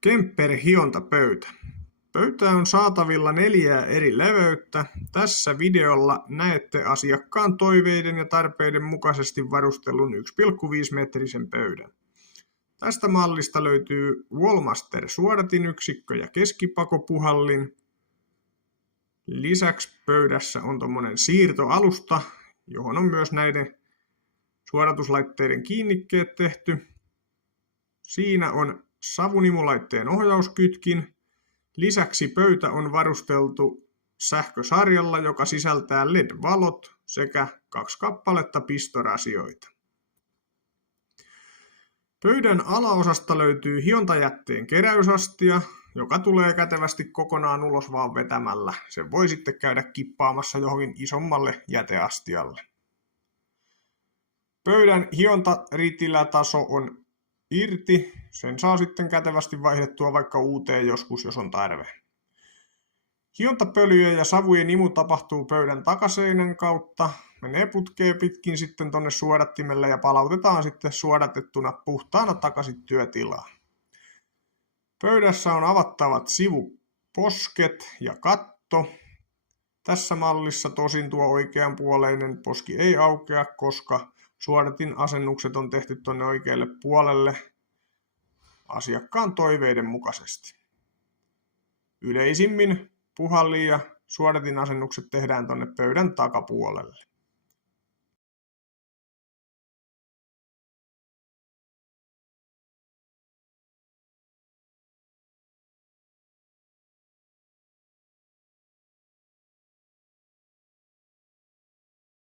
Kemper-hiontapöytä. Pöytää on saatavilla 4 eri leveyttä. Tässä videolla näette asiakkaan toiveiden ja tarpeiden mukaisesti varustellun 1,5 metrisen pöydän. Tästä mallista löytyy Wallmaster suodatinyksikkö ja keskipakopuhallin. Lisäksi pöydässä on tommonen siirtoalusta, johon on myös näiden suodatuslaitteiden kiinnikkeet tehty. Siinä on savunimulaitteen ohjauskytkin. Lisäksi pöytä on varusteltu sähkösarjalla, joka sisältää LED-valot sekä 2 kappaletta pistorasioita. Pöydän alaosasta löytyy hiontajätteen keräysastia, joka tulee kätevästi kokonaan ulos vaan vetämällä. Sen voi sitten käydä kippaamassa johonkin isommalle jäteastialle. Pöydän hiontaritilätaso on irti. Sen saa sitten kätevästi vaihdettua vaikka uuteen joskus, jos on tarve. Hiontapölyjen ja savujen imu tapahtuu pöydän takaseinän kautta. Menee putkeen pitkin sitten tonne suodattimelle ja palautetaan sitten suodatettuna puhtaana takaisin työtilaan. Pöydässä on avattavat sivuposket ja katto. Tässä mallissa tosin tuo oikeanpuoleinen poski ei aukea, koska suodatin asennukset on tehty tonne oikealle puolelle asiakkaan toiveiden mukaisesti. Yleisimmin puhallin ja suodatin asennukset tehdään tonne pöydän takapuolelle.